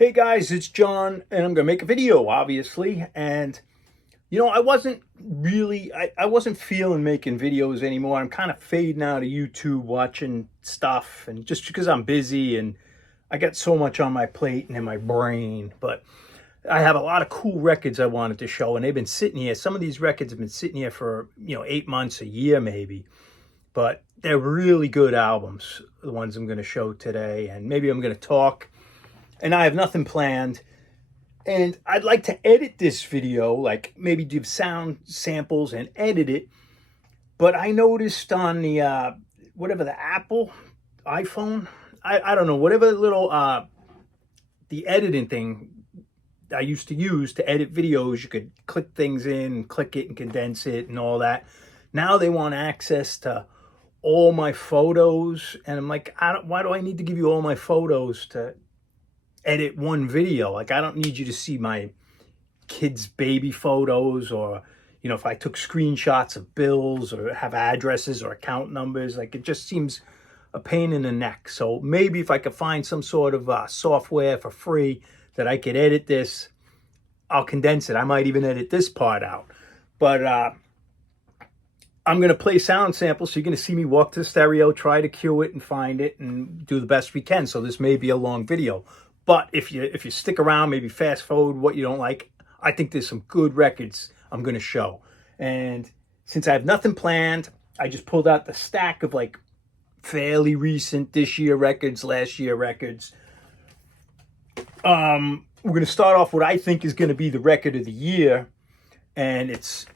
Hey guys, it's John, and I'm gonna make a video, obviously. And I wasn't really, I wasn't feeling making videos anymore. I'm kind of fading out of YouTube, watching stuff, and just because I'm busy and I got so much on my plate and in my brain. But I have a lot of cool records I wanted to show, and they've been sitting here. Some of these records have been sitting here for 8 months, a year maybe, but they're really good albums. The ones I'm gonna show today, and maybe I'm gonna talk. And I have nothing planned. And I'd like to edit this video, like maybe give sound samples and edit it. But I noticed on the, whatever the Apple iPhone, I don't know, whatever little, the editing thing I used to use to edit videos, you could click things in, click it and condense it and all that. Now they want access to all my photos. And I'm like, why do I need to give you all my photos to edit one video? Like, I don't need you to see my kids' baby photos, or if I took screenshots of bills or have addresses or account numbers. Like, it just seems a pain in the neck. So maybe if I could find some sort of software for free that I could edit this, I'll condense it. I might even edit this part out. But I'm going to play sound samples, so you're going to see me walk to the stereo, try to cue it and find it and do the best we can. So this may be a long video. But if you stick around, maybe fast forward what you don't like, I think there's some good records I'm going to show. And since I have nothing planned, I just pulled out the stack of like fairly recent this year records, last year records. We're going to start off what I think is going to be the record of the year. And it's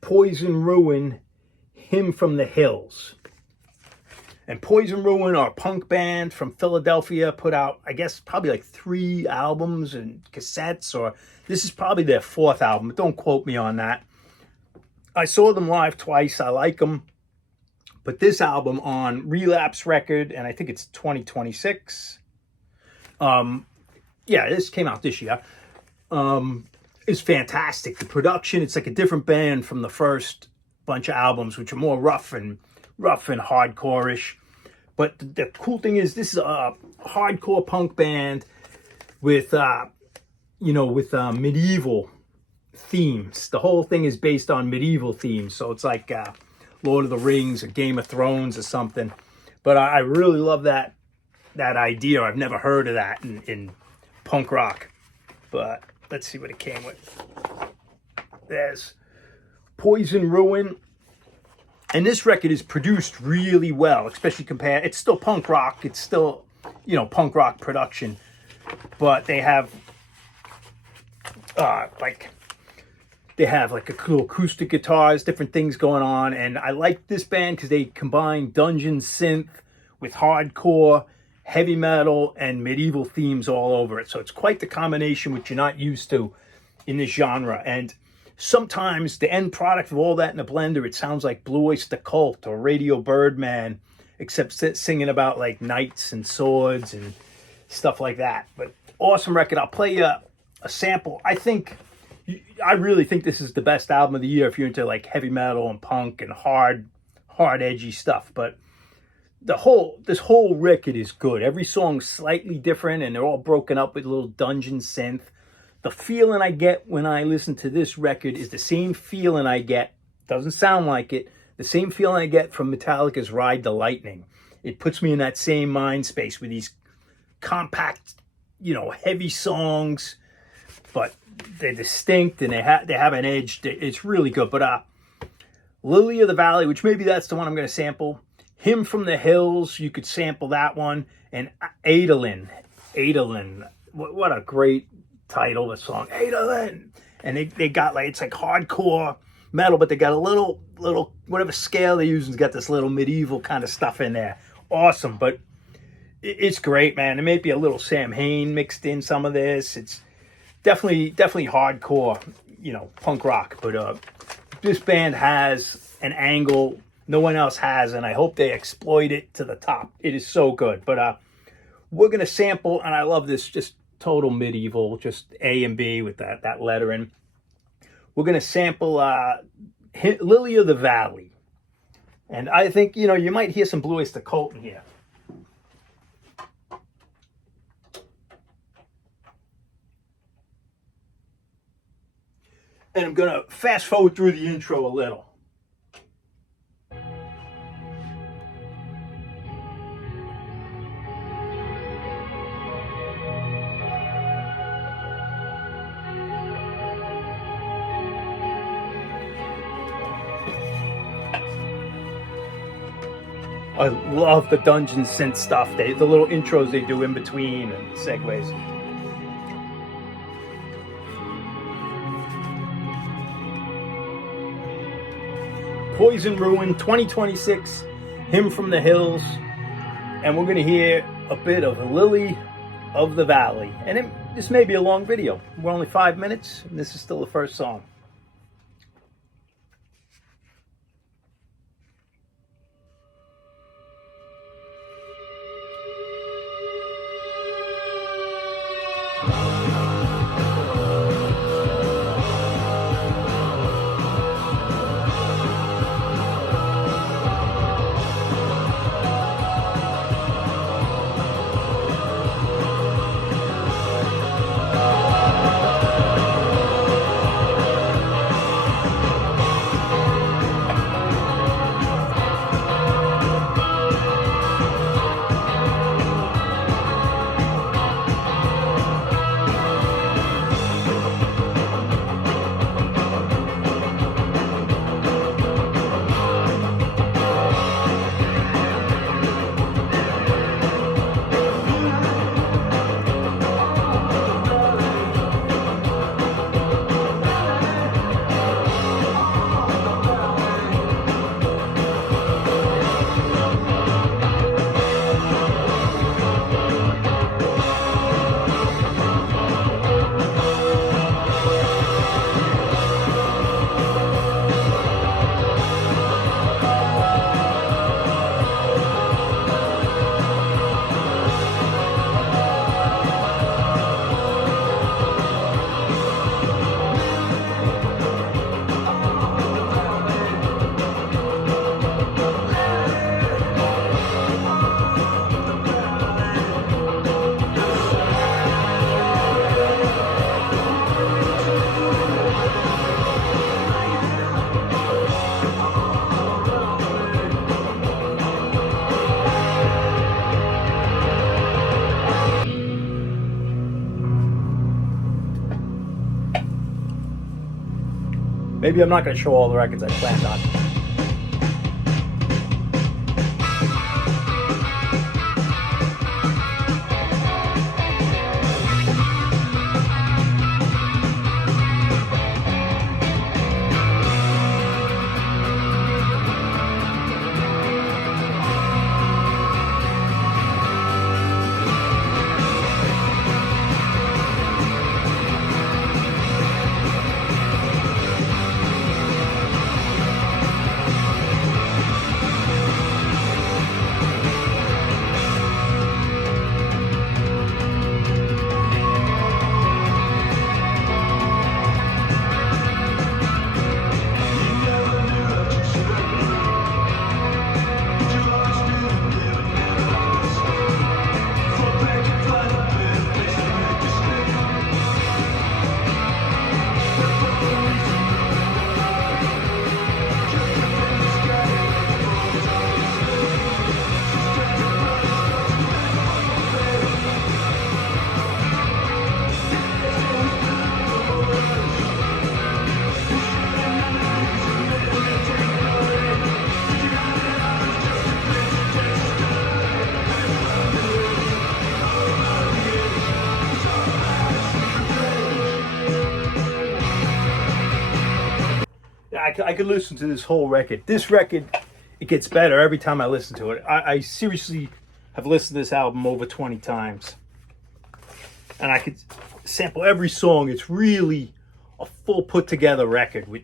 Poison Ruin, Hymn from the Hills. And Poison Ruin are a punk band from Philadelphia, put out, I guess, probably like 3 albums and cassettes, or this is probably their 4th album, but don't quote me on that. I saw them live twice. I like them. But this album on Relapse record, and I think it's 2026. This came out this year. Is fantastic. The production, it's like a different band from the first bunch of albums, which are more rough and hardcore-ish. But the cool thing is, this is a hardcore punk band with, medieval themes. The whole thing is based on medieval themes. So it's like Lord of the Rings or Game of Thrones or something. But I really love that idea. I've never heard of that in punk rock. But let's see what it came with. There's Poison Ruin. And this record is produced really well, especially compared. It's still punk rock. It's still, punk rock production. But they have, like a cool acoustic guitars, different things going on. And I like this band because they combine dungeon synth with hardcore, heavy metal, and medieval themes all over it. So it's quite the combination, which you're not used to in this genre. And sometimes the end product of all that in a blender, it sounds like Blue Oyster Cult or Radio Birdman, except singing about like knights and swords and stuff like that. But awesome record. I'll play a sample. I really think this is the best album of the year if you're into like heavy metal and punk and hard edgy stuff. But this whole record is good. Every song's slightly different, and they're all broken up with a little dungeon synth. The feeling I get when I listen to this record is the same feeling I get, doesn't sound like it, the same feeling I get from Metallica's Ride the Lightning. It puts me in that same mind space with these compact, heavy songs, but they're distinct and they have an edge. It's really good. But Lily of the Valley, which maybe that's the one I'm going to sample. Hymn from the Hills, you could sample that one. And Adolin, what a great title, the song, Adolin. And they got like, it's like hardcore metal, but they got a little whatever scale they're using's got this little medieval kind of stuff in there. Awesome. But it's great, man. There may be a little Sam Hain mixed in some of this. It's definitely hardcore, punk rock. But this band has an angle no one else has, and I hope they exploit it to the top. It is so good. But we're gonna sample, and I love this, just total medieval, just A and B with that lettering. We're going to sample Lily of the Valley. And I think, you might hear some Blue Oyster Cult in here. And I'm going to fast forward through the intro a little. I love the dungeon synth stuff. The little intros they do in between and segues. Poison Ruin 2026, Hymn from the Hills. And we're going to hear a bit of Lily of the Valley. And this may be a long video. We're only 5 minutes, and this is still the first song. Maybe I'm not going to show all the records I planned on. I could listen to this whole record. This record, it gets better every time I listen to it. I seriously have listened to this album over 20 times. And I could sample every song. It's really a full put together record with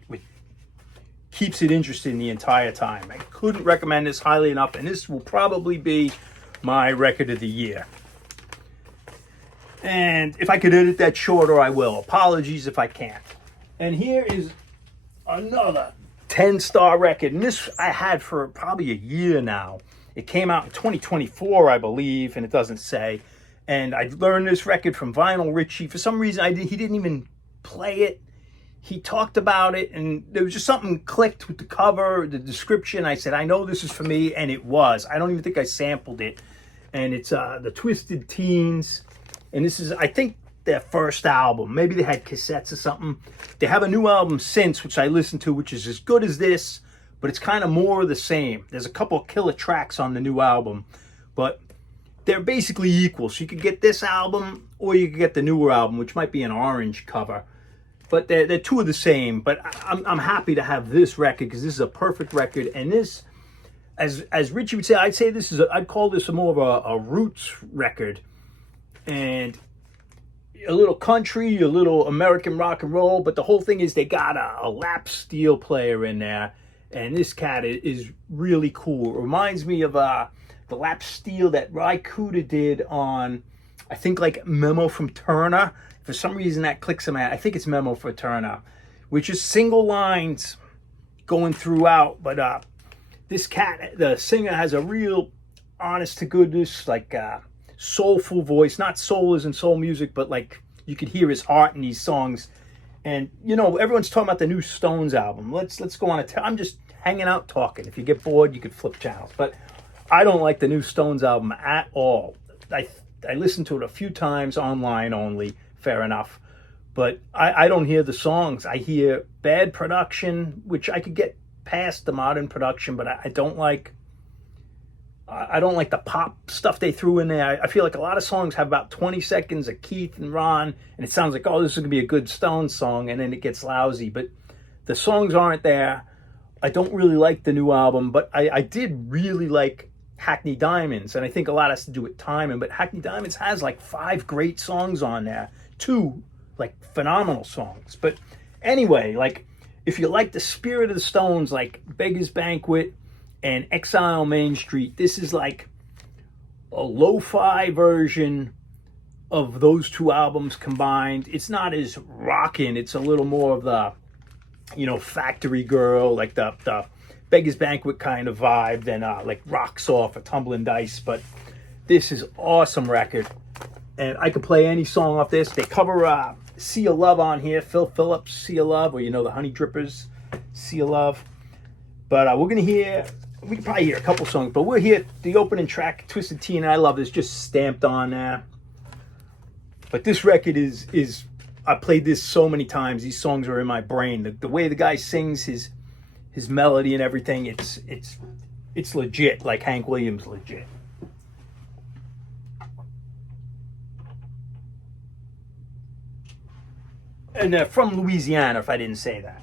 keeps it interesting the entire time. I couldn't recommend this highly enough, and this will probably be my record of the year. And if I could edit that shorter, I will. Apologies if I can't. And here is another 10-star record, and this I had for probably a year now. It came out in 2024, I believe, and it doesn't say. And I learned this record from Vinyl Richie. For some reason, he didn't even play it. he talked about it, and there was just something clicked with the cover, the description. I said, I know this is for me, and it was. I don't even think I sampled it. And it's the Twisted Teens, and this is, I think, their first album. Maybe they had cassettes or something. They have a new album since, which I listened to, which is as good as this, but it's kind of more of the same. There's a couple of killer tracks on the new album, but they're basically equal. So you could get this album, or you could get the newer album, which might be an orange cover. But they're two of the same. But I'm happy to have this record, because this is a perfect record. And this, as Richie would say, I'd call this more of a roots record. And a little country, a little American rock and roll, but the whole thing is they got a lap steel player in there, and this cat is really cool. It reminds me of the lap steel that Ry Cooder did on, I think, like Memo from Turner. For some reason that clicks in my head. I think it's Memo for Turner, which is single lines going throughout, but this cat, the singer, has a real honest to goodness, like soulful voice. Not soul as in soul music, but like you could hear his heart in these songs. And you know, everyone's talking about the new Stones album. Let's go on I'm just hanging out talking. If you get bored, you could flip channels. But I don't like the new Stones album at all. I listened to it a few times online only. Fair enough. But I don't hear the songs. I hear bad production, which I could get past the modern production, but I don't like the pop stuff they threw in there. I feel like a lot of songs have about 20 seconds of Keith and Ron, and it sounds like, oh, this is going to be a good Stones song, and then it gets lousy. But the songs aren't there. I don't really like the new album, but I did really like Hackney Diamonds, and I think a lot has to do with timing, but Hackney Diamonds has like 5 great songs on there. 2 like phenomenal songs. But anyway, like if you like the spirit of the Stones, like Beggar's Banquet and Exile on Main Street, this is like a lo-fi version of those 2 albums combined. It's not as rockin', it's a little more of the, you know, Factory Girl, like the Beggar's Banquet kind of vibe than like Rocks Off or Tumbling Dice. But this is awesome record, and I could play any song off this. They cover Sea of Love on here, Phil Phillips, Sea of Love, or you know, the Honey Drippers, Sea of Love. But we can probably hear a couple songs, but we'll hear the opening track, Twisted Tea, and I Love, is just stamped on there. But this record is I played this so many times. These songs are in my brain. The way the guy sings his melody and everything, it's legit, like Hank Williams legit. And they're from Louisiana, if I didn't say that.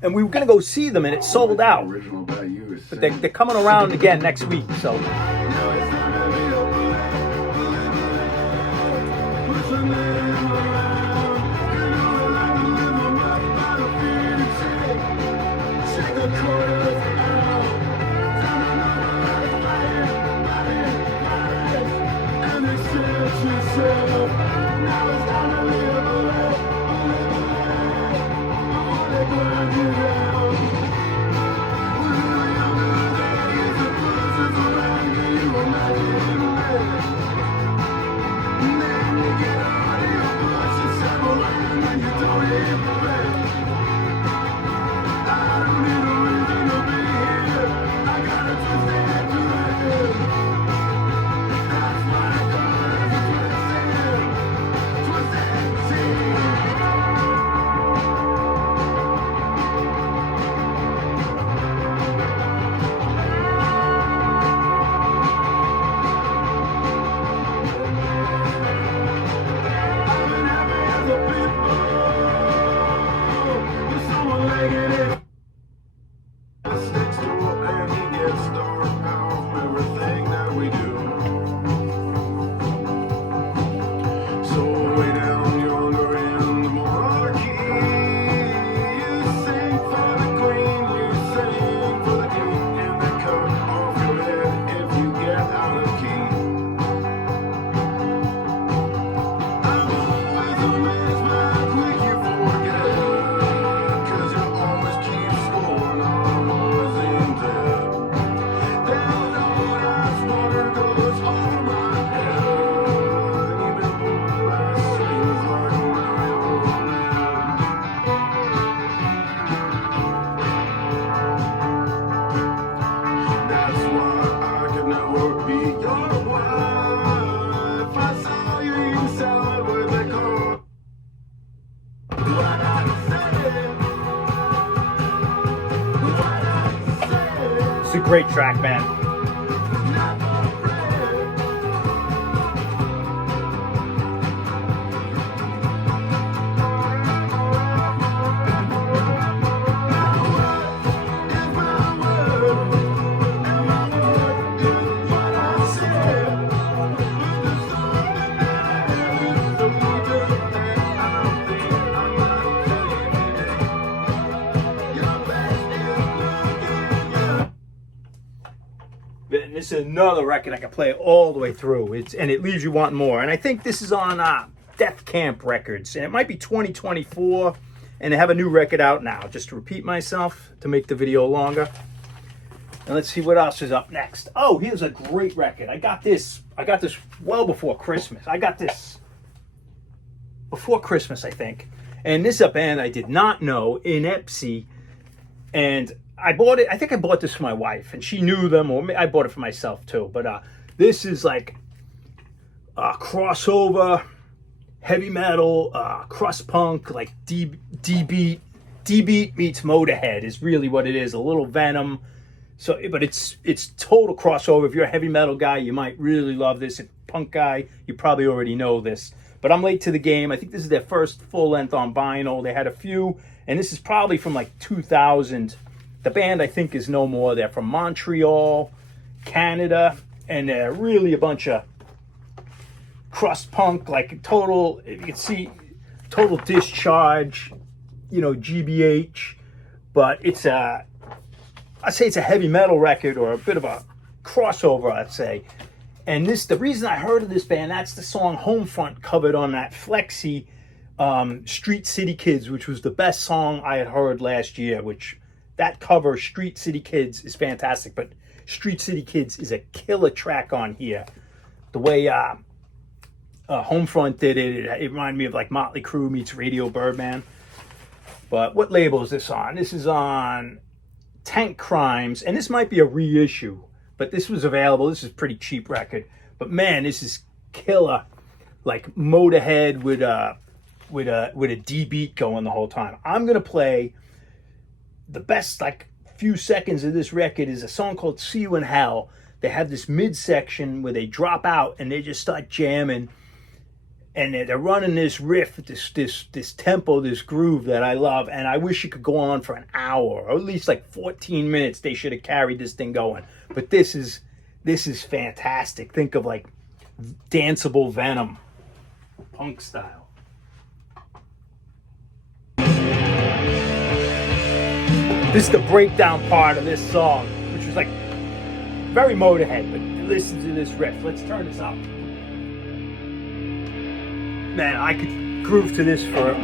And we were going to go see them, and it sold out. But they're coming around again next week, so. great track, man. And this is another record I can play all the way through. And it leaves you wanting more. And I think this is on Death Camp Records, and it might be 2024. And they have a new record out now. Just to repeat myself to make the video longer. And let's see what else is up next. Oh, here's a great record. I got this well before Christmas. I got this before Christmas, I think. And this is a band I did not know, Inepsy, and I bought it. I think I bought this for my wife, and she knew them, or I bought it for myself too. But this is like crossover, heavy metal, crust punk, like D beat meets Motorhead is really what it is. A little Venom. So, but it's total crossover. If you're a heavy metal guy, you might really love this. If punk guy, you probably already know this. But I'm late to the game. I think this is their first full length on vinyl. They had a few, and this is probably from like 2000. The band, I think, is no more. They're from Montreal, Canada, and they're really a bunch of crust punk, like total, you can see, Total Discharge, GBH. But it's I'd say it's a heavy metal record, or a bit of a crossover, I'd say. And the reason I heard of this band, that's the song Homefront covered on that Flexi Street City Kids, which was the best song I had heard last year, which that cover, Street City Kids, is fantastic. But Street City Kids is a killer track on here. The way Homefront did it, it reminded me of like Motley Crue meets Radio Birdman. But what label is this on? This is on Tank Crimes, and this might be a reissue, but this was available. This is a pretty cheap record, but man, this is killer, like Motorhead with a D beat going the whole time. I'm gonna play the best like few seconds of this record. Is a song called "See You in Hell." They have this midsection where they drop out and they just start jamming, and they're running this riff, this tempo, this groove that I love. And I wish it could go on for an hour, or at least like 14 minutes. They should have carried this thing going. But this is fantastic. Think of like danceable Venom, punk style. This is the breakdown part of this song, which was like very Motorhead, but listen to this riff. Let's turn this up. Man, I could groove to this for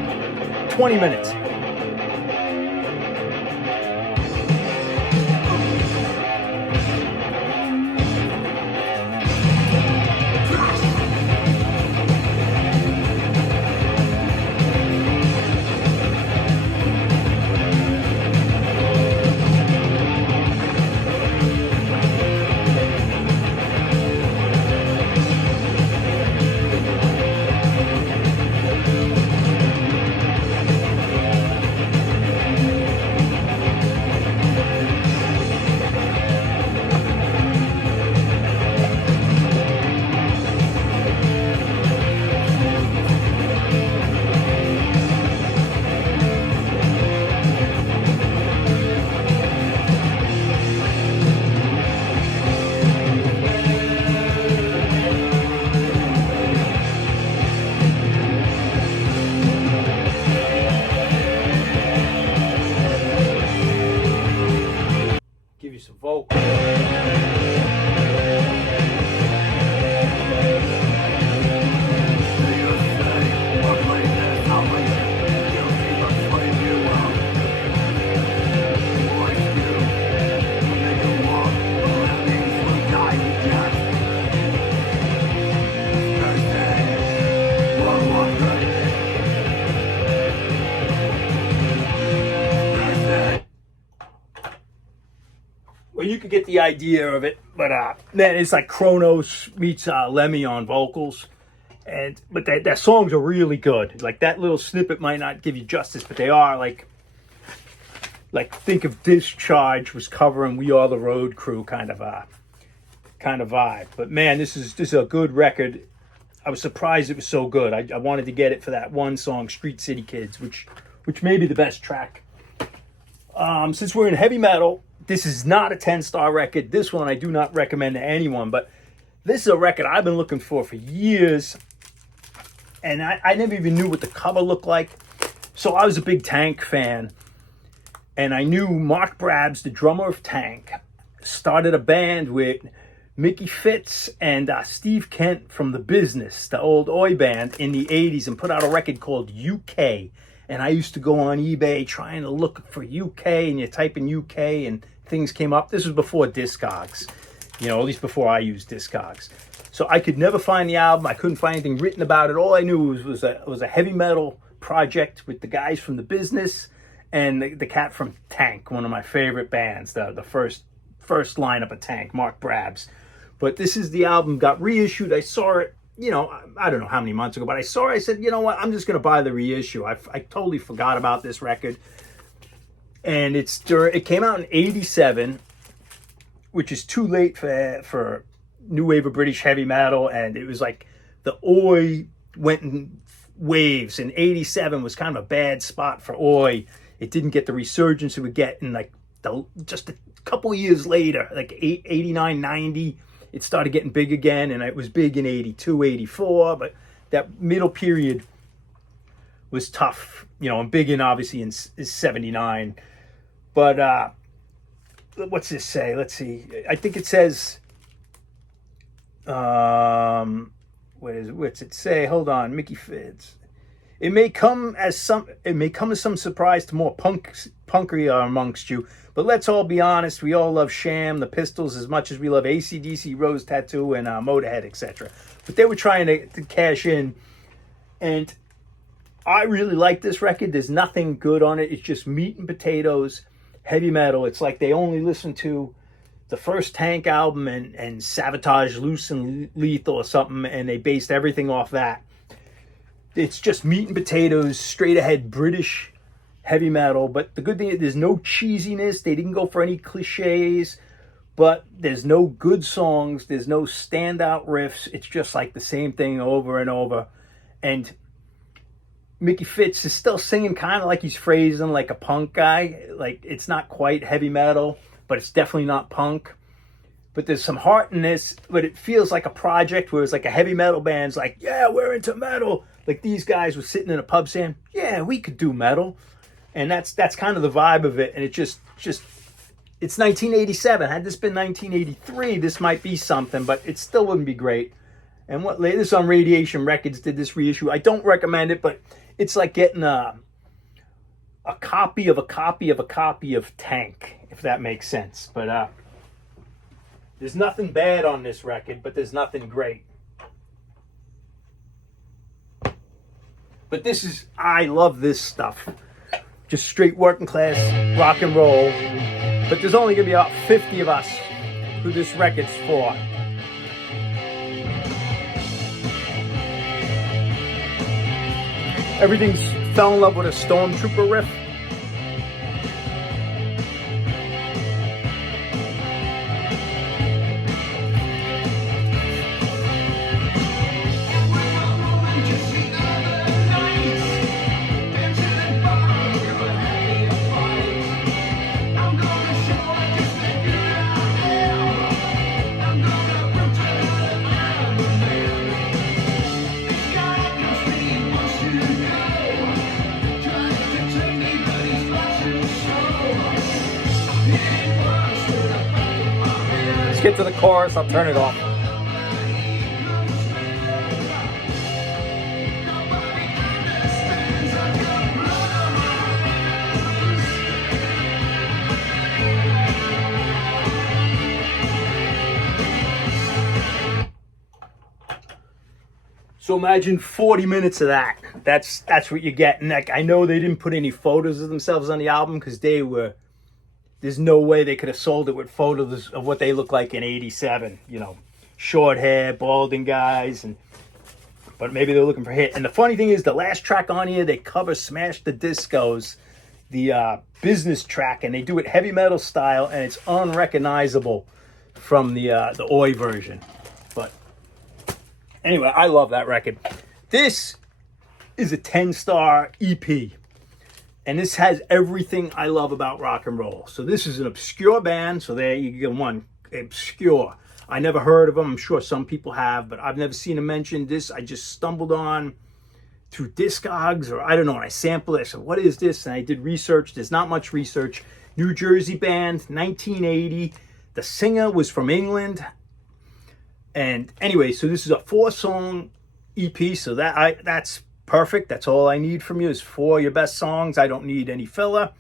20 minutes. Give you some vocals. Well, you could get the idea of it, but man, it's like Kronos meets Lemmy on vocals, but their songs are really good. Like that little snippet might not give you justice, but they are like like think of Discharge was covering We Are the Road Crew kind of vibe. But man, this is a good record. I was surprised it was so good. I wanted to get it for that one song, Street City Kids, which may be the best track. Since we're in heavy metal, this is not a 10-star record. This one I do not recommend to anyone, but this is a record I've been looking for years, and I never even knew what the cover looked like. So I was a big Tank fan, and I knew Mark Brabs, the drummer of Tank, started a band with Mickey Fitz and Steve Kent from The Business, the old Oi band, in the 80s, and put out a record called UK. And I used to go on eBay trying to look for UK, and you type in UK and things came up. This was before Discogs, at least before I used Discogs. So I could never find the album. I couldn't find anything written about it. All I knew was a heavy metal project with the guys from The Business and the cat from Tank, one of my favorite bands, the first lineup of Tank, Mark Brabs. But this is the album, got reissued. I saw it, I don't know how many months ago, but I saw it. I said, you know what, I'm just going to buy the reissue. I totally forgot about this record. And it came out in 87, which is too late for new wave of British heavy metal. And it was like the Oi went in waves, and 87 was kind of a bad spot for Oi. It didn't get the resurgence it would get in just a couple years later, like 89, 90. It started getting big again, and it was big in 82, 84, but that middle period was tough, and big in obviously is 79. But what's this say? Let's see. I think it says, what's it say? Hold on, Mickey Fitz. It may come as some surprise to more punkier amongst you, but let's all be honest. We all love Sham, the Pistols, as much as we love AC/DC, Rose Tattoo, and Motorhead, etc. But they were trying to cash in, and I really like this record. There's nothing good on it. It's just meat and potatoes, heavy metal. It's like they only listened to the first Tank album and Sabotage, Loose and Lethal or something, and they based everything off that. It's just meat and potatoes, straight ahead British heavy metal. But the good thing is there's no cheesiness. They didn't go for any cliches, but there's no good songs. There's no standout riffs. It's just like the same thing over and over. And Mickey Fitz is still singing kind of like he's phrasing like a punk guy. Like, it's not quite heavy metal, but it's definitely not punk. But there's some heart in this, but it feels like a project where it's like a heavy metal band's like, yeah, we're into metal. Like, these guys were sitting in a pub saying, yeah, we could do metal. And that's kind of the vibe of it. And it just it's 1987. Had this been 1983, this might be something, but it still wouldn't be great. And what latest on Radiation Records did this reissue. I don't recommend it, but it's like getting a copy of a copy of a copy of Tank, if that makes sense. But there's nothing bad on this record, but there's nothing great. But I love this stuff. Just straight working class rock and roll. But there's only going to be about 50 of us who this record's for. Everything's fell in love with a Stormtrooper riff. Get to the chorus, I'll turn it off. So imagine 40 minutes of that. That's what you get. And like, I know they didn't put any photos of themselves on the album because there's no way they could have sold it with photos of what they look like in 87. Short hair, balding guys, but maybe they're looking for a hit. And the funny thing is, the last track on here, they cover Smash the Disco's the business track, and they do it heavy metal style, and it's unrecognizable from the Oi version. But anyway, I love that record. This is a 10-star EP, and this has everything I love about rock and roll. So this is an obscure band, so there you get one, obscure. I never heard of them. I'm sure some people have, but I've never seen them mentioned. This I just stumbled on through Discogs, or I don't know, and I sampled it. I said, what is this? And I did research. There's not much research. New Jersey band, 1980. The singer was from England. And anyway, so this is a 4-song EP, so that's perfect. That's all I need from you is 4 of your best songs. I don't need any filler.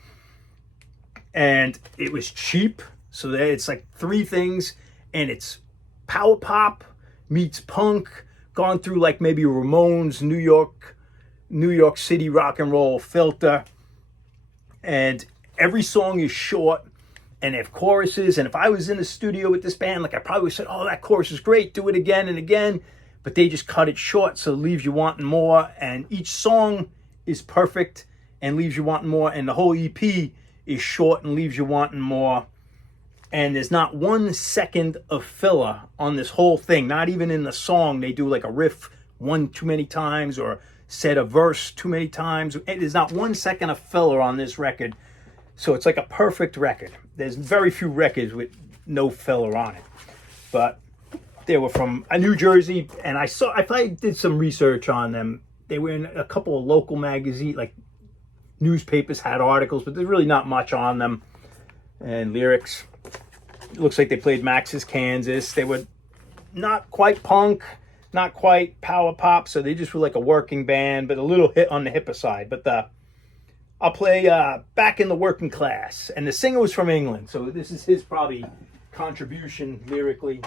And it was cheap, so that it's like 3 things, and it's power pop meets punk, gone through like maybe Ramones, New York City rock and roll filter. And every song is short, and they have choruses. And if I was in the studio with this band, like I probably would have said, oh, that chorus is great, do it again and again. But they just cut it short, so it leaves you wanting more. And each song is perfect and leaves you wanting more. And the whole EP is short and leaves you wanting more. And there's not 1 second of filler on this whole thing. Not even in the song. They do like a riff one too many times or said a verse too many times. There's not 1 second of filler on this record. So it's like a perfect record. There's very few records with no filler on it. But they were from New Jersey, and I did some research on them. They were in a couple of local magazines, like newspapers had articles, but there's really not much on them. And lyrics. It looks like they played Max's Kansas. They were not quite punk, not quite power pop, so they just were like a working band, but a little hit on the hipper side. But I'll play Back in the Working Class, and the singer was from England, so this is his probably contribution lyrically.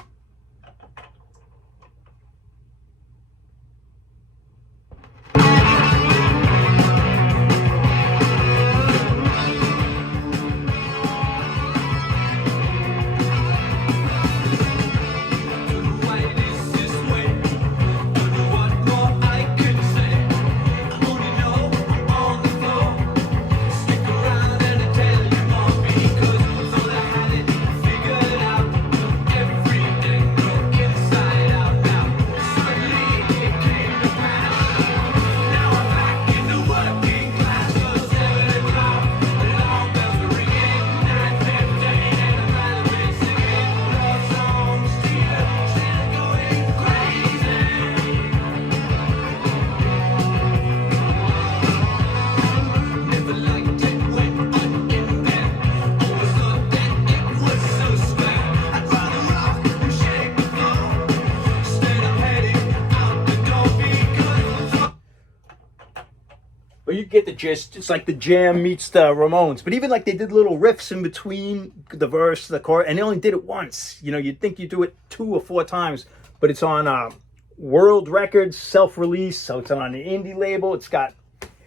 But you get the gist. It's like the Jam meets the Ramones. But even like they did little riffs in between the verse, the chorus, and they only did it once. You know, you'd think you do it 2 or 4 times, but it's on World Records, self-release, so it's on an indie label. It's got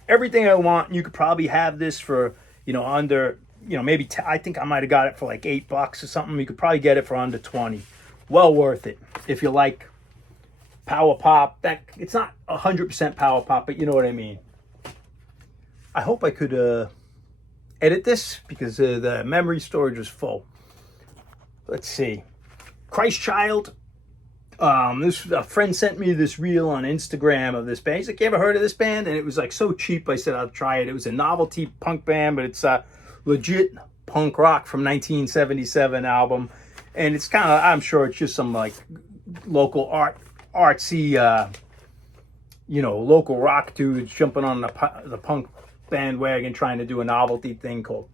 everything I want. You could probably have this for, under, maybe I think I might have got it for like $8 or something. You could probably get it for under 20. Well worth it if you like power pop. That it's not 100% power pop, but you know what I mean. I hope I could edit this because the memory storage was full. Let's see. Christ Child. A friend sent me this reel on Instagram of this band. He's like, you ever heard of this band? And it was like so cheap. I said, I'll try it. It was a novelty punk band, but it's legit punk rock from 1977 album. And it's kind of, I'm sure it's just some like local artsy, local rock dudes jumping on the punk bandwagon trying to do a novelty thing called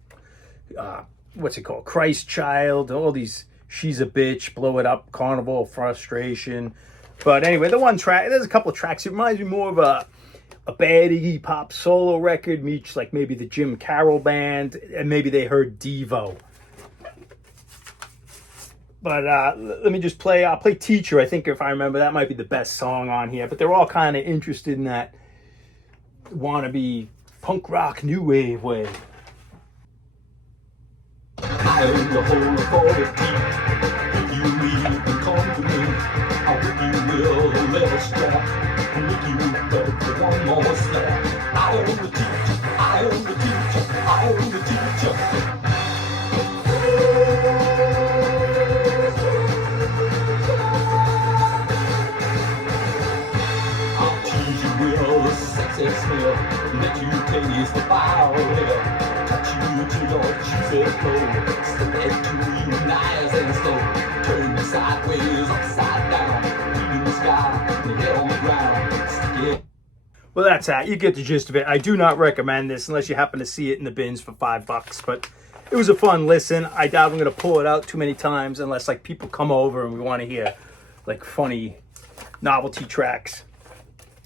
what's it called, Christ Child, all these She's a Bitch, Blow It Up, Carnival of Frustration. But anyway, the one track, there's a couple of tracks. It reminds me more of a bad Iggy Pop solo record meets like maybe the Jim Carroll band, and maybe they heard Devo. But let me just play, I'll play Teacher. I think if I remember, that might be the best song on here. But they're all kind of interested in that wannabe punk rock new wave way. I am the whole authority. If you leave and come to me, I'll give you will a little strap and make you beg for one more slap. I am the teacher, I am the teacher, I am processed smell that you taste the fire well. Touch you till your juices flow. Slip it to you nice and slow. Turn you sideways, upside down. Feet in the sky, and get on the ground. Stick it. Well, that's that. You get the gist of it. I do not recommend this unless you happen to see it in the bins for $5. But it was a fun listen. I doubt I'm going to pull it out too many times unless like people come over and we want to hear like funny novelty tracks.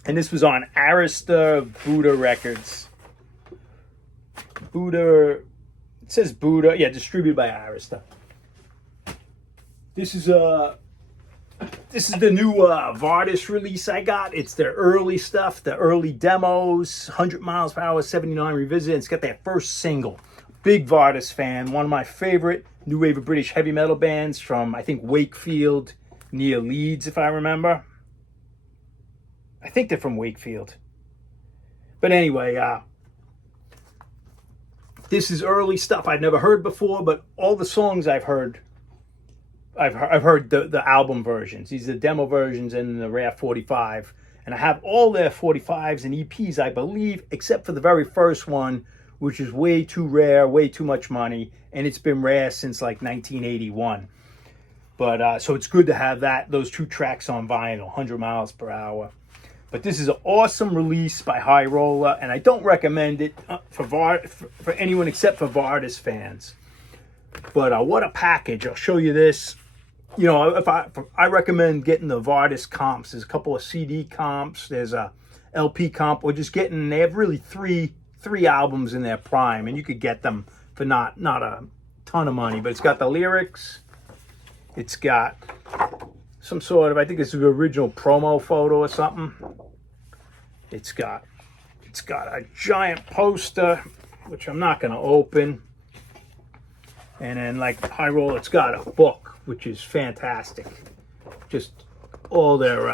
And this was on Arista Buddha Records. Buddha, it says Buddha. Yeah, distributed by Arista. This is the new Vardis release I got. It's their early stuff, the early demos, 100 miles per hour, 79 revisit. It's got that first single. Big Vardis fan. One of my favorite new wave of British heavy metal bands from, I think, Wakefield, near Leeds, if I remember. I think they're from Wakefield. But anyway, this is early stuff I'd never heard before, but all the songs I've heard the album versions. These are the demo versions and the rare 45. And I have all their 45s and EPs, I believe, except for the very first one, which is way too rare, way too much money. And it's been rare since like 1981. But so it's good to have those two tracks on vinyl, 100 miles per hour. But this is an awesome release by High Roller, and I don't recommend it for anyone except for Vardis fans. But what a package. I'll show you this. You know, if I recommend getting the Vardis comps. There's a couple of CD comps. There's a LP comp. Or just getting, they have really three albums in their prime, and you could get them for not a ton of money. But it's got the lyrics. It's got some sort of, I think it's the original promo photo or something. It's got a giant poster, which I'm not going to open. And then, like High Roll, it's got a book, which is fantastic. Just all their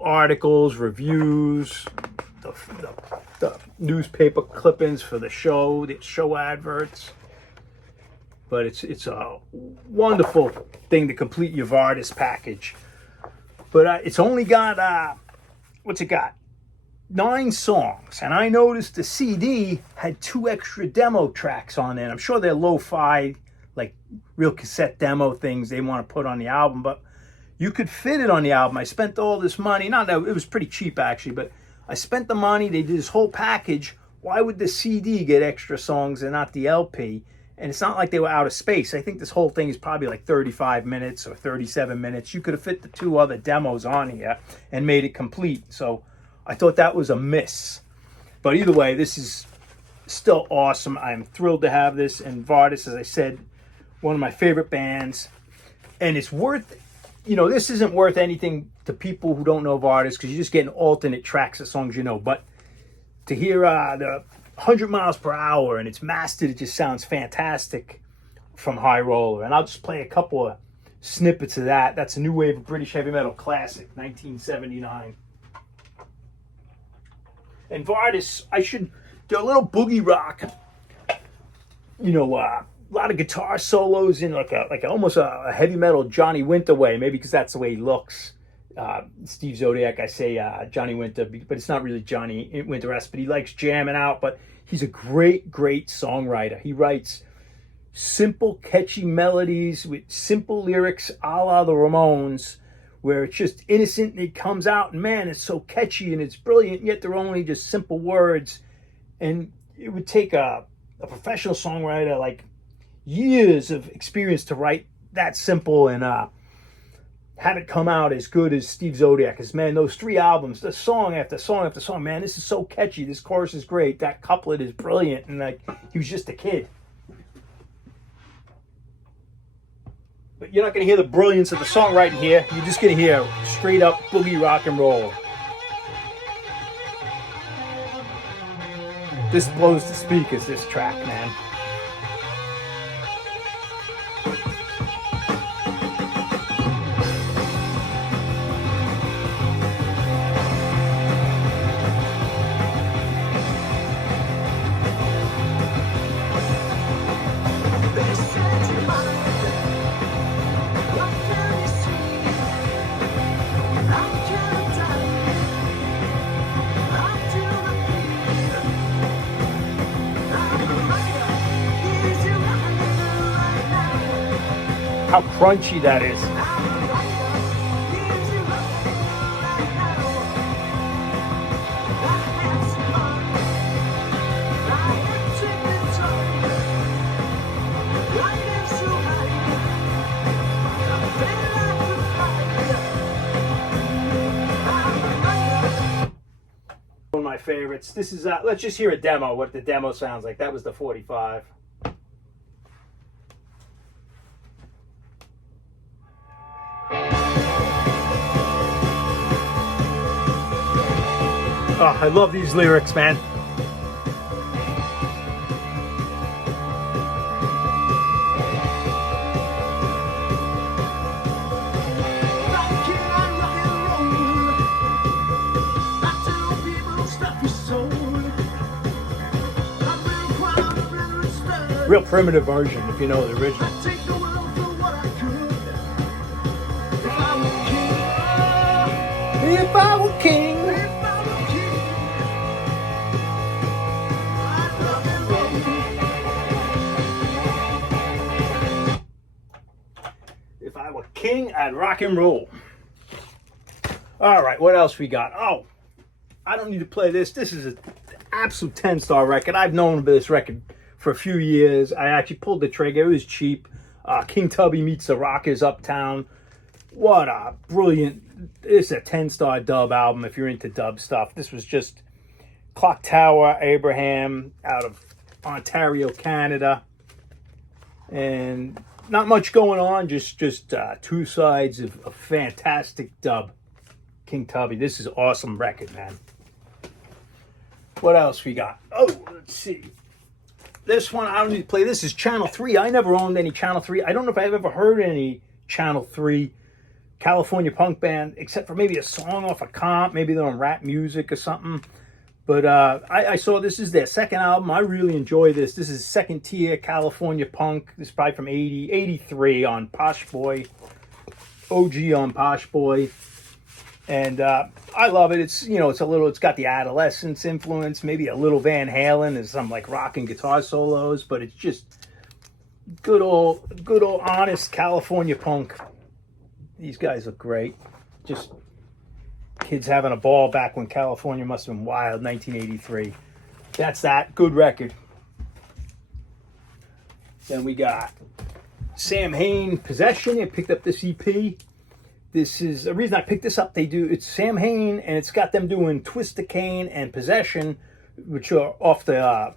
articles, reviews, the newspaper clippings for the show adverts. But it's a wonderful thing to complete your Vardis package. But it's only got, what's it got? 9 songs, and I noticed the CD had 2 extra demo tracks on there. I'm sure they're lo-fi, like real cassette demo things they want to put on the album, but you could fit it on the album. I spent all this money, not that it was pretty cheap actually, but I spent the money. They did this whole package. Why would the CD get extra songs and not the LP? And it's not like they were out of space. I think this whole thing is probably like 35 minutes or 37 minutes. You could have fit the 2 other demos on here and made it complete. So I thought that was a miss. But either way, this is still awesome. I'm thrilled to have this. And Vardis, as I said, one of my favorite bands. And it's worth, this isn't worth anything to people who don't know Vardis because you're just getting alternate tracks of songs you know. But to hear the 100 miles per hour and it's mastered, it just sounds fantastic from High Roller. And I'll just play a couple of snippets of that. That's a new wave of British heavy metal classic, 1979. And Vardis, I should do a little boogie rock. A lot of guitar solos in like almost a heavy metal Johnny Winter way. Maybe because that's the way he looks. Steve Zodiac, I say Johnny Winter, but it's not really Johnny Winter-esque. But he likes jamming out. But he's a great songwriter. He writes simple, catchy melodies with simple lyrics, a la the Ramones, where it's just innocent and it comes out, and man, it's so catchy and it's brilliant, yet they're only just simple words. And it would take a professional songwriter like years of experience to write that simple and have it come out as good as Steve Zodiac. Because man, those 3 albums, the song after song after song, man, this is so catchy. This chorus is great. That couplet is brilliant. And like, he was just a kid. But you're not going to hear the brilliance of the songwriting here. You're just going to hear straight up boogie rock and roll. This blows the speakers, this track, man. how crunchy that is. One of my favorites. This is, let's just hear a demo, what the demo sounds like. That was the 45. Oh, I love these lyrics, man. Real primitive version, if you know the original. If I were king. If I were king, I'd rock and roll. All right, what else we got? Oh, I don't need to play this. This is an absolute 10-star record. I've known this record for a few years. I actually pulled the trigger. It was cheap. King Tubby Meets the Rockers Uptown. What a brilliant, it's a 10-star dub album if you're into dub stuff. This was just Clock Tower, Abraham, out of Ontario, Canada. And not much going on, just two sides of a fantastic dub. King Tubby, this is an awesome record, man. What else we got? Oh, let's see. This one, I don't need to play. This is Channel 3. I never owned any Channel 3. I don't know if I've ever heard any Channel 3 California punk band, except for maybe a song off a comp. Maybe they're on rap music or something. But I saw this is their second album. I really enjoy this. This is second tier California punk. This is probably from 83 on Posh Boy. OG on Posh Boy. And I love it. It's, you know, it's got the Adolescence influence, maybe a little Van Halen and some like rock and guitar solos, but it's just good old honest California punk. These guys look great. Just kids having a ball back when California must have been wild, 1983. That's that. Good record. Then we got Sam Hain, Possession. I picked up this EP. This is the reason I picked this up. It's Sam Hain, and it's got them doing Twist the Cane and Possession, which are off the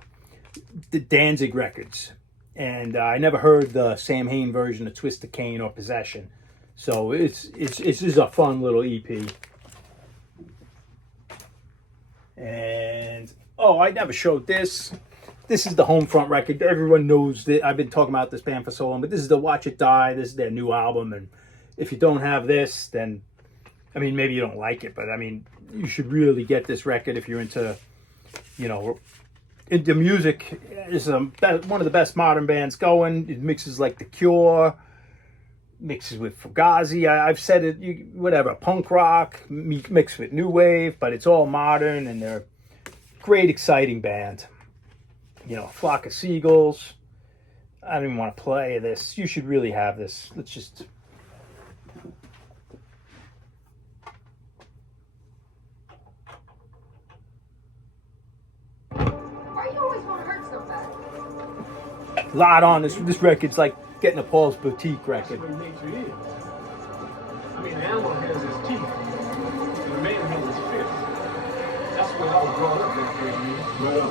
Danzig records. And I never heard the Sam Hain version of Twist the Cane or Possession. So it's just a fun little EP. And oh, I never showed this. This is the Homefront record. Everyone knows that I've been talking about this band for so long, but this is the Watch It Die. This is their new album, and if you don't have this, then, I mean, maybe you don't like it, but I mean, you should really get this record if you're into, you know, into music. It's one of the best modern bands going. It mixes like The Cure, mixes with Fugazi. I've said it, whatever, punk rock mixed with new wave, but it's all modern, and they're a great, exciting band. You know, Flock of Seagulls. I don't even want to play this. You should really have this. Let's just... A lot on this record's like getting a Paul's Boutique record. That's what nature is. I mean, the animal has his teeth, and the man has his fist. That's what I was brought up with. Right up.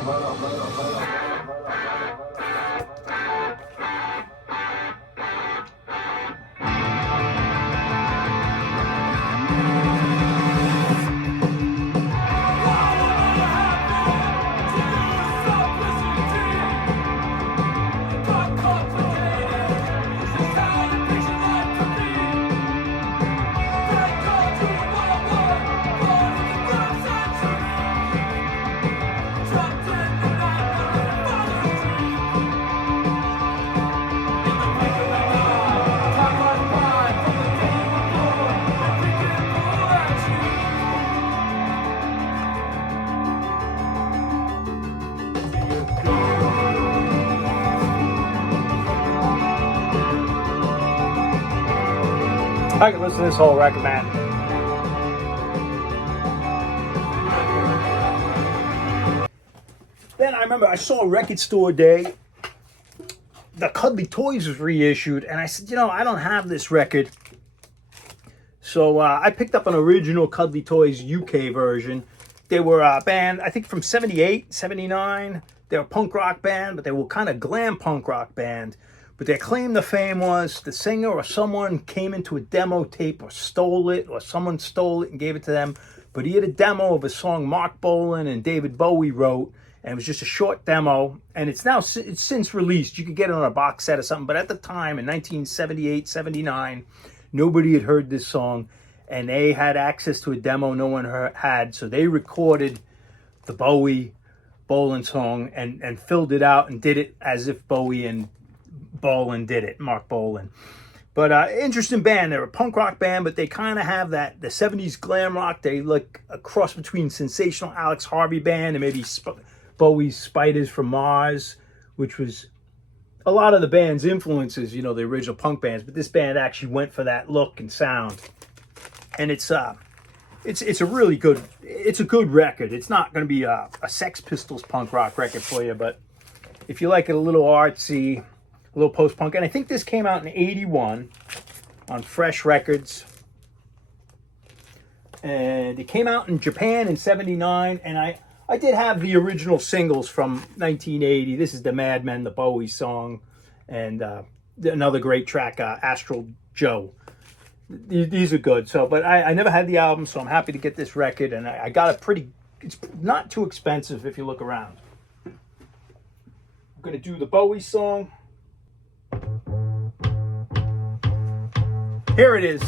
I can listen to this whole record, man. Then I remember I saw a record store day. The Cuddly Toys was reissued, and I said, I don't have this record. So I picked up an original Cuddly Toys UK version. They were a band, I think from 78, 79. They were a punk rock band, but they were kind of glam punk rock band. But their claim to fame was the singer or someone came into a demo tape or stole it, or someone stole it and gave it to them. But he had a demo of a song Mark Bolan and David Bowie wrote, and it was just a short demo. And it's since released. You could get it on a box set or something. But at the time, in 1978, 79, nobody had heard this song, and they had access to a demo no one had. So they recorded the Bowie Bolan song and filled it out and did it as if Bowie and Bolan did it, Mark Bolan. But interesting band. They're a punk rock band, but they kind of have the 70s glam rock. They look a cross between Sensational Alex Harvey band and maybe Bowie's Spiders from Mars, which was a lot of the band's influences, the original punk bands. But this band actually went for that look and sound. And it's a really good, it's a good record. It's not going to be a Sex Pistols punk rock record for you, but if you like it a little artsy, a little post-punk. And I think this came out in 81 on Fresh Records. And it came out in Japan in 79. And I did have the original singles from 1980. This is the Madmen, the Bowie song. And another great track, Astral Joe. These are good. But I never had the album, so I'm happy to get this record. And I got it's not too expensive if you look around. I'm going to do the Bowie song. Here it is.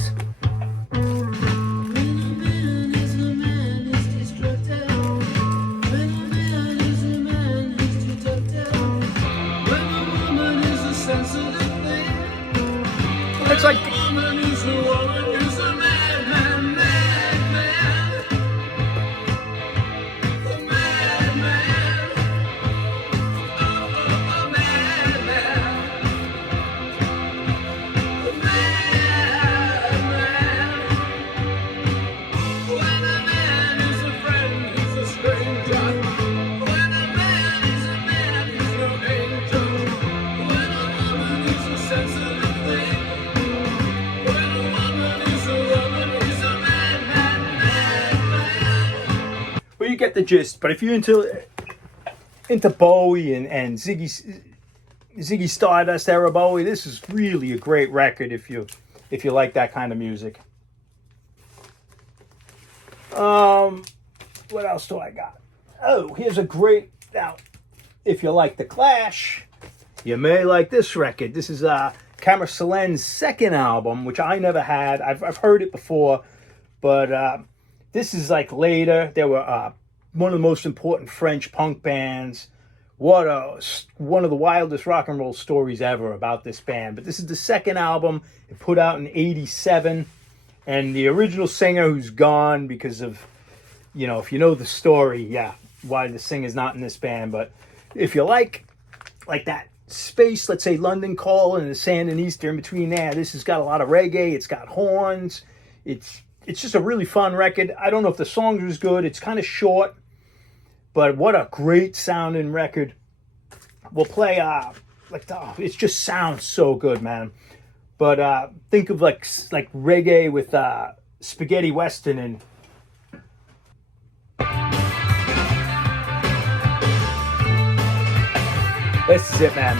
It's like you get the gist. But if you're into Bowie and Ziggy Stardust era Bowie, this is really a great record if you like that kind of music. What else do I got? Oh, here's a great, now if you like The Clash, you may like this record. This is Camera Solenne's second album, which I never had. I've heard it before, but this is like later. They were one of the most important French punk bands. One of the wildest rock and roll stories ever about this band. But this is the second album. It put out in 87. And the original singer, who's gone because of, if you know the story, why the singer's not in this band. But if you like that space, let's say London Calling and the Sandinista in between there, this has got a lot of reggae. It's got horns. It's just a really fun record. I don't know if the songs was good. It's kind of short, but what a great sounding record. We'll play it just sounds so good, man. But think of like reggae with spaghetti western and this is it, man.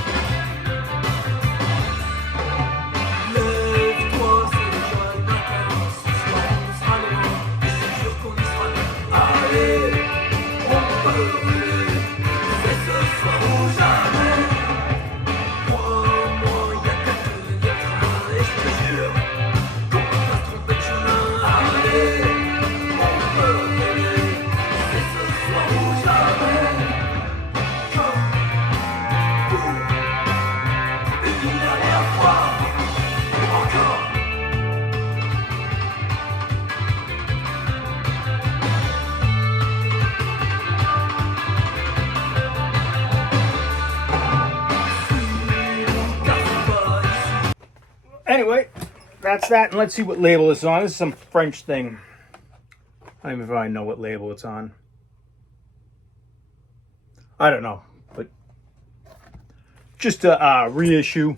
that's that. And let's see what label it's on. This is some French thing. I don't even know if I know what label it's on. I don't know, but just a reissue.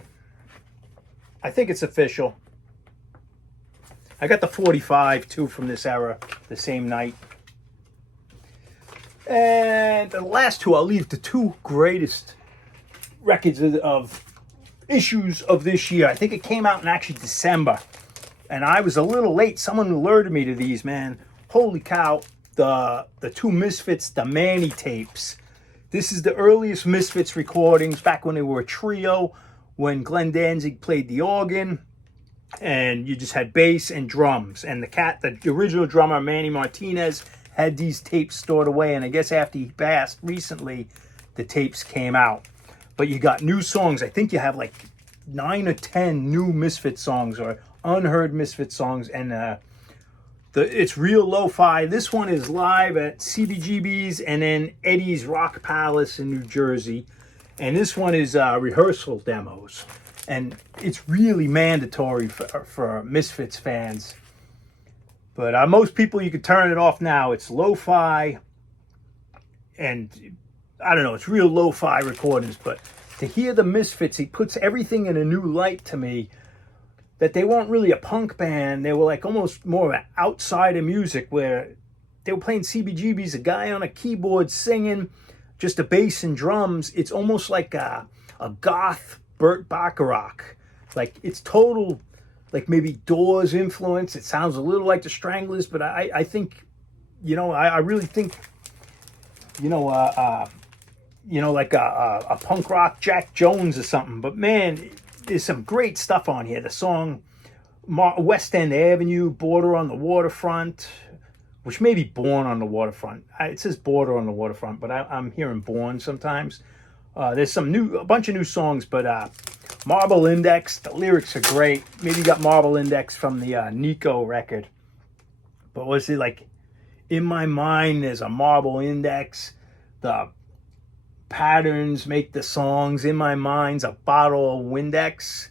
I think it's official. I got the 45 too from this era, the same night. And the last two, I'll leave the two greatest records of issues of this year. I think it came out in actually December, and I was a little late. Someone alerted me to these, man. Holy cow! The two Misfits, the Manny tapes. This is the earliest Misfits recordings, back when they were a trio, when Glenn Danzig played the organ, and you just had bass and drums. And the original drummer, Manny Martinez, had these tapes stored away, and I guess after he passed recently, the tapes came out. But you got new songs. I think you have like 9 or 10 new Misfit songs or unheard Misfit songs, and it's real lo-fi. This one is live at CBGB's and then Eddie's Rock Palace in New Jersey. And this one is rehearsal demos. And it's really mandatory for Misfits fans. But most people, you can turn it off now. It's lo-fi. And I don't know, it's real lo-fi recordings. But to hear the Misfits, he puts everything in a new light to me. That they weren't really a punk band. They were like almost more of an outsider music where they were playing CBGB's, a guy on a keyboard singing, just a bass and drums. It's almost like a goth Burt Bacharach. Like it's total, like maybe Doors influence. It sounds a little like the Stranglers, but I think, I really think, like a punk rock Jack Jones or something. But man, there's some great stuff on here. The song West End Avenue, Border on the Waterfront, which may be Born on the Waterfront. It says Border on the Waterfront, but I'm hearing Born sometimes. There's a bunch of new songs, but Marble Index, the lyrics are great. Maybe you got Marble Index from the Nico record. But what's it like? In my mind, there's a Marble Index. The patterns make the songs. In my mind's a bottle of Windex.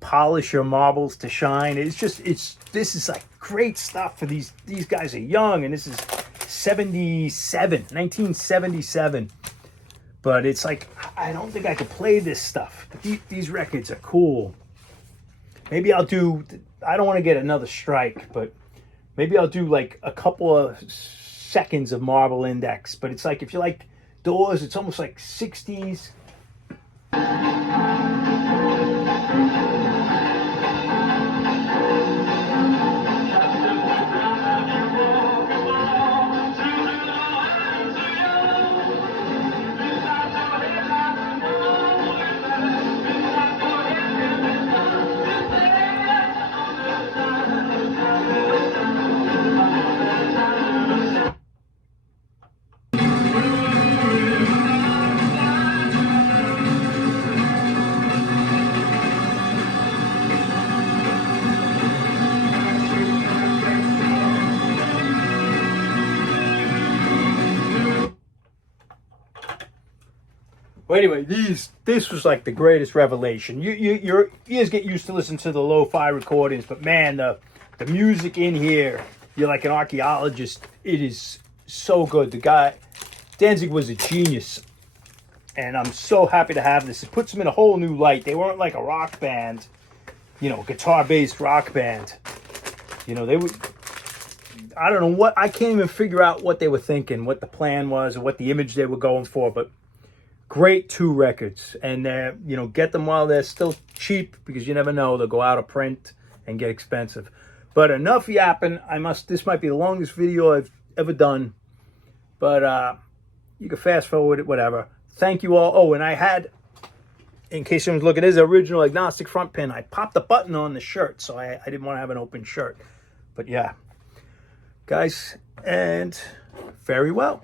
Polish your marbles to shine. This is like great stuff for these guys are young, and this is 1977. But it's like, I don't think I could play this stuff. These records are cool. Maybe I'll do, I don't want to get another strike, but maybe I'll do like a couple of seconds of Marble Index. But it's like, if you like Doors, it's almost like 60s. Well, anyway, this was like the greatest revelation. Your ears get used to listening to the lo-fi recordings, but man, the music in here, you're like an archaeologist. It is so good. The guy, Danzig, was a genius, and I'm so happy to have this. It puts them in a whole new light. They weren't like a rock band, guitar-based rock band. They were, I don't know what, I can't even figure out what they were thinking, what the plan was, or what the image they were going for, but great two records. And get them while they're still cheap, because you never know, they'll go out of print and get expensive. But enough yapping. This might be the longest video I've ever done, but you can fast forward it, whatever. Thank you all. Oh, and I had, in case someone's looking, there's the original agnostic front pin. I popped the button on the shirt, so I didn't want to have an open shirt. But yeah, guys, and very well.